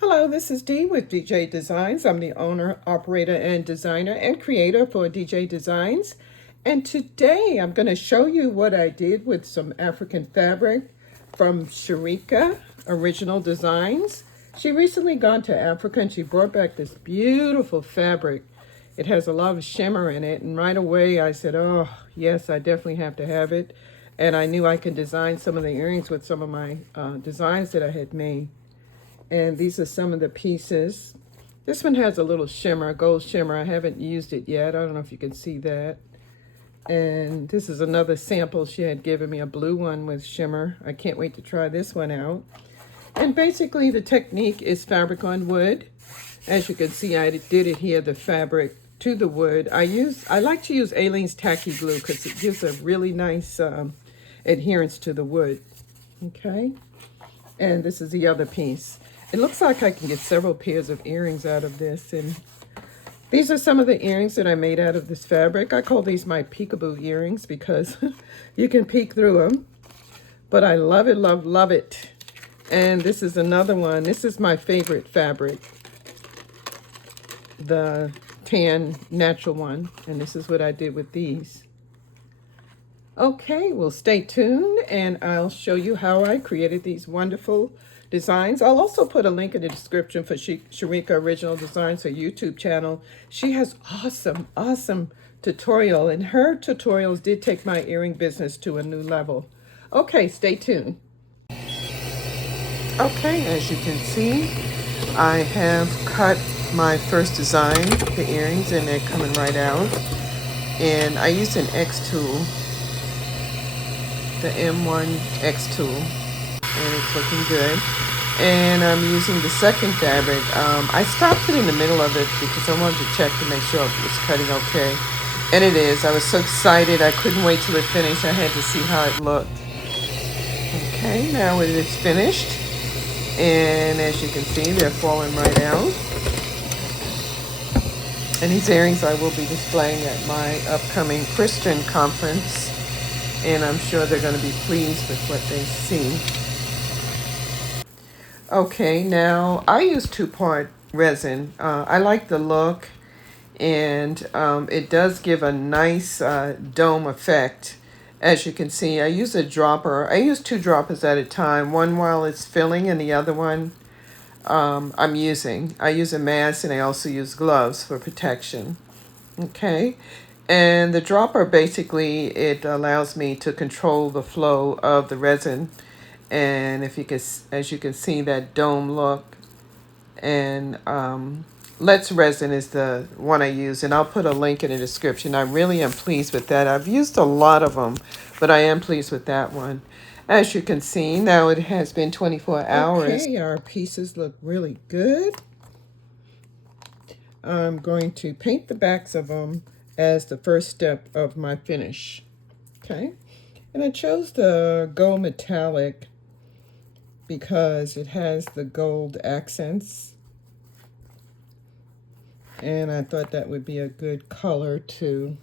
Hello, this is Dee with DJ Designs. I'm the owner, operator, and designer and creator for DJ Designs. And today I'm going to show you what I did with some African fabric from Sherika Original Designs. She recently gone to Africa and she brought back this beautiful fabric. It has a lot of shimmer in it, and right away I said, oh, yes, I definitely have to have it. And I knew I could design some of the earrings with some of my designs that I had made. And these are some of the pieces. This one has a little shimmer, gold shimmer. I haven't used it yet. I don't know if you can see that. And this is another sample. She had given me a blue one with shimmer. I can't wait to try this one out. And basically the technique is fabric on wood. As you can see, I did adhere the fabric to the wood. I like to use Alene's Tacky glue because it gives a really nice adherence to the wood. Okay. And this is the other piece. It looks like I can get several pairs of earrings out of this. And these are some of the earrings that I made out of this fabric. I call these my peekaboo earrings because you can peek through them. But I love it, love, love it. And this is another one. This is my favorite fabric. The tan natural one. And this is what I did with these. Okay, well, stay tuned and I'll show you how I created these wonderful designs. I'll also put a link in the description for Sherika Original Designs, her YouTube channel. She has awesome tutorial, and her tutorials did take my earring business to a new level. Okay, stay tuned. Okay, as you can see, I have cut my first design, the earrings, and they're coming right out. And I used an xtool, the M1 xtool, and it's looking good. And I'm using the second fabric. I stopped it in the middle of it because I wanted to check to make sure it was cutting okay. And it is. I was so excited. I couldn't wait till it finished. I had to see how it looked. Okay, now it is finished. And as you can see, they're falling right out. And these earrings I will be displaying at my upcoming Christian conference. And I'm sure they're going to be pleased with what they see. Okay, now I use two-part resin. I like the look, and it does give a nice dome effect. As you can see, I use a dropper. I use two droppers at a time, one while it's filling and the other one I use a mask, and I also use gloves for protection. Okay, and the dropper basically, it allows me to control the flow of the resin. And if you can, as you can see, that dome look. And Let's Resin is the one I use, and I'll put a link in the description. I really am pleased with that. I've used a lot of them, but I am pleased with that one. As you can see, now it has been 24 hours. Okay, our pieces look really good. I'm going to paint the backs of them as the first step of my finish. Okay, and I chose the gold metallic because it has the gold accents, and I thought that would be a good color to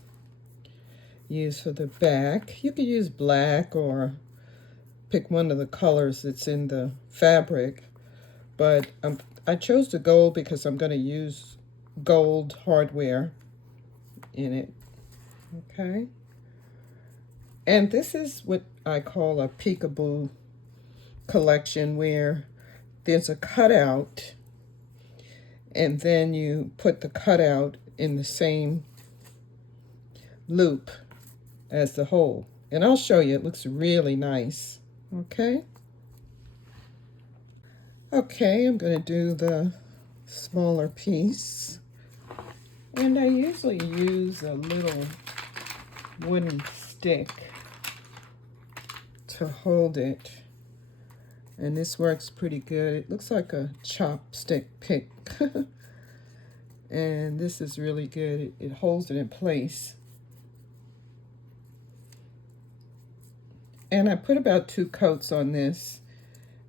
use for the back. You could use black or pick one of the colors that's in the fabric, but I chose the gold because I'm going to use gold hardware in it. Okay, and this is what I call a peekaboo collection, where there's a cutout and then you put the cutout in the same loop as the hole. And I'll show you, it looks really nice. Okay. Okay, I'm going to do the smaller piece. And I usually use a little wooden stick to hold it. And this works pretty good. It looks like a chopstick pick. And this is really good. It holds it in place. And I put about 2 coats on this.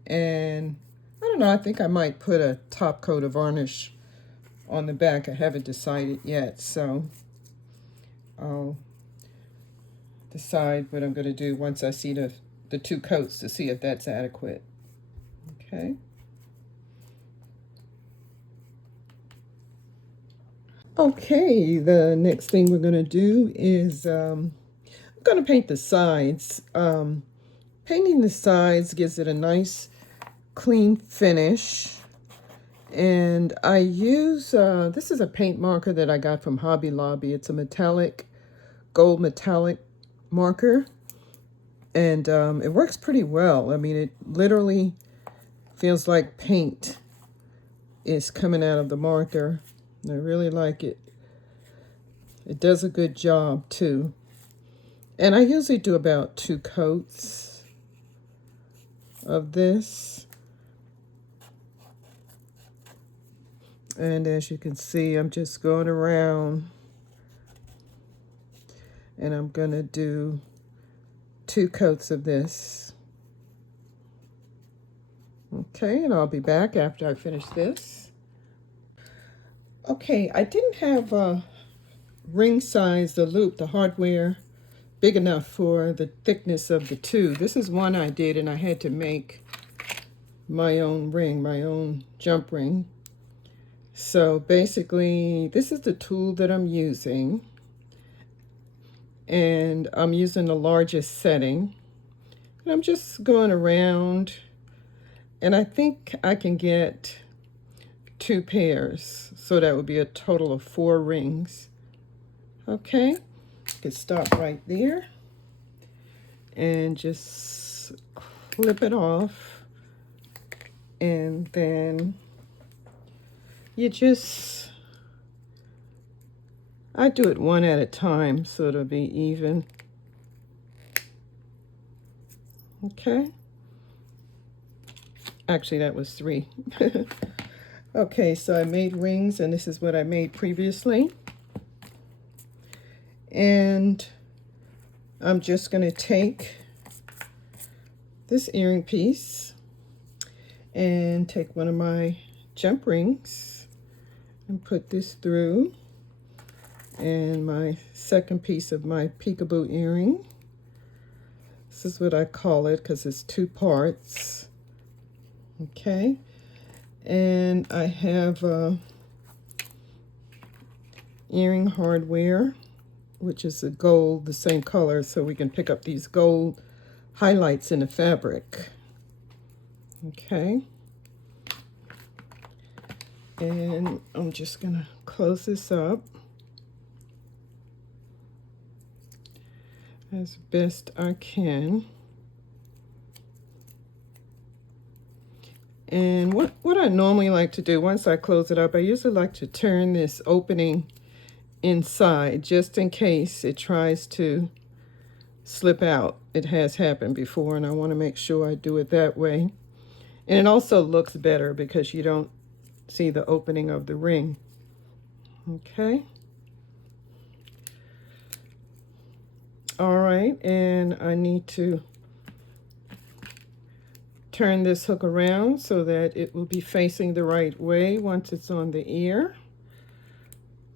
And I don't know, I think I might put a top coat of varnish on the back. I haven't decided yet, so I'll decide what I'm going to do once I see the 2 coats to see if that's adequate. Okay. Okay, the next thing we're going to do is I'm going to paint the sides. Painting the sides gives it a nice clean finish. And I use, this is a paint marker that I got from Hobby Lobby. It's a metallic, gold metallic marker. And it works pretty well. I mean, it literally feels like paint is coming out of the marker. I really like it. It does a good job too. And I usually do about 2 coats of this. And as you can see, I'm just going around and I'm going to do 2 coats of this. Okay, and I'll be back after I finish this. Okay, I didn't have ring size, the loop, the hardware, big enough for the thickness of the 2. This is one I did, and I had to make my own ring, my own jump ring. So basically, this is the tool that I'm using. And I'm using the largest setting. And I'm just going around, and I think I can get 2 pairs. So that would be a total of 4 rings. Okay, you can stop right there and just clip it off. And then you just, I do it one at a time so it'll be even. Okay. Actually, that was 3. Okay, so I made rings, and this is what I made previously. And I'm just going to take this earring piece and take one of my jump rings and put this through, and my second piece of my peekaboo earring. This is what I call it because it's 2 parts. Okay, and I have earring hardware, which is a gold, the same color, so we can pick up these gold highlights in the fabric. Okay, and I'm just gonna close this up as best I can. And what I normally like to do once I close it up, I usually like to turn this opening inside just in case it tries to slip out. It has happened before, and I want to make sure I do it that way. And it also looks better because you don't see the opening of the ring. Okay. All right, and I need to turn this hook around so that it will be facing the right way once it's on the ear,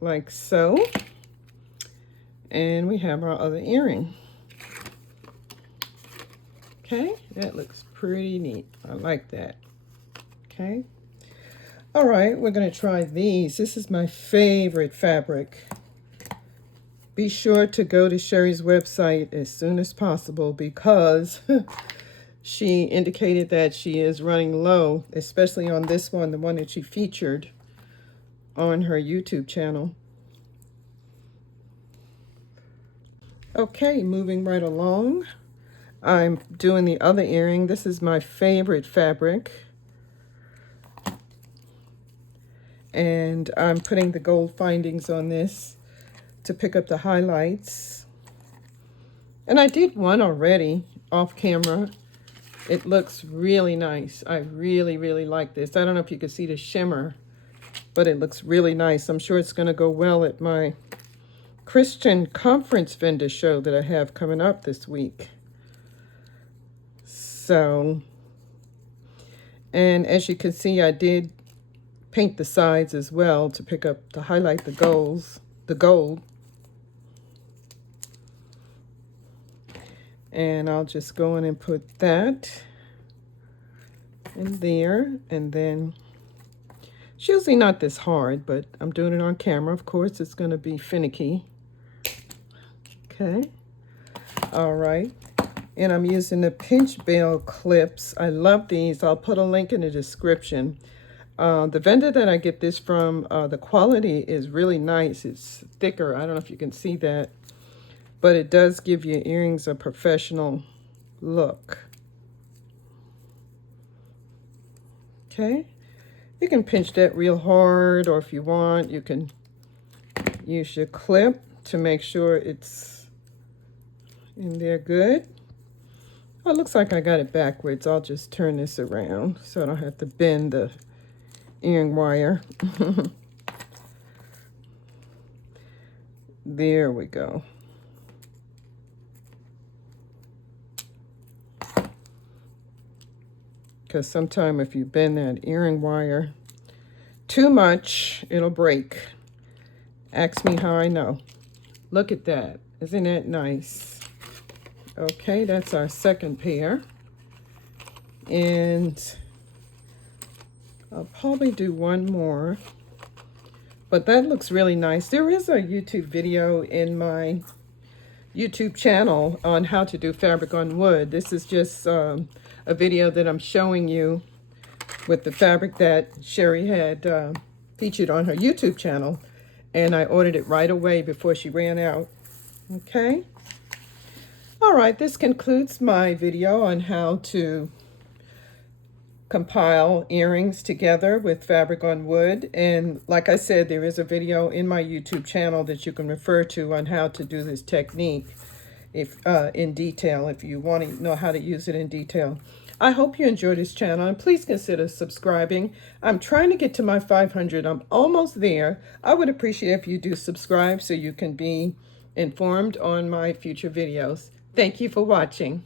like so. And we have our other earring. Okay, that looks pretty neat. I like that. Okay. All right, we're going to try these. This is my favorite fabric. Be sure to go to Sherry's website as soon as possible because she indicated that she is running low, especially on this one, the one that she featured on her YouTube channel. Okay, moving right along. I'm doing the other earring. This is my favorite fabric. And I'm putting the gold findings on this to pick up the highlights. And I did one already off camera. It looks really nice. I really, really like this. I don't know if you can see the shimmer, but it looks really nice. I'm sure it's going to go well at my Christian conference vendor show that I have coming up this week. So, and as you can see, I did paint the sides as well to pick up, to highlight the gold. And I'll just go in and put that in there, and then It's usually not this hard, but I'm doing it on camera. Of course, it's going to be finicky. Okay. All right. And I'm using the pinch bale clips. I love these. I'll put a link in the description. The vendor that I get this from, the quality is really nice. It's thicker. I don't know if you can see that, but it does give your earrings a professional look. Okay. You can pinch that real hard, or if you want, you can use your clip to make sure it's in there good. Oh, it looks like I got it backwards. I'll just turn this around so I don't have to bend the earring wire. There we go. Because sometimes if you bend that earring wire too much, it'll break. Ask me how I know. Look at that. Isn't that nice? Okay, that's our second pair. And I'll probably do one more. But that looks really nice. There is a YouTube video in my YouTube channel on how to do fabric on wood. This is just a video that I'm showing you with the fabric that Sherry had featured on her YouTube channel. And I ordered it right away before she ran out. Okay. All right, this concludes my video on how to compile earrings together with fabric on wood. And like I said, there is a video in my YouTube channel that you can refer to on how to do this technique if in detail, if you want to know how to use it in detail. I hope you enjoy this channel, and please consider subscribing. I'm trying to get to my 500. I'm almost there. I would appreciate if you do subscribe so you can be informed on my future videos. Thank you for watching.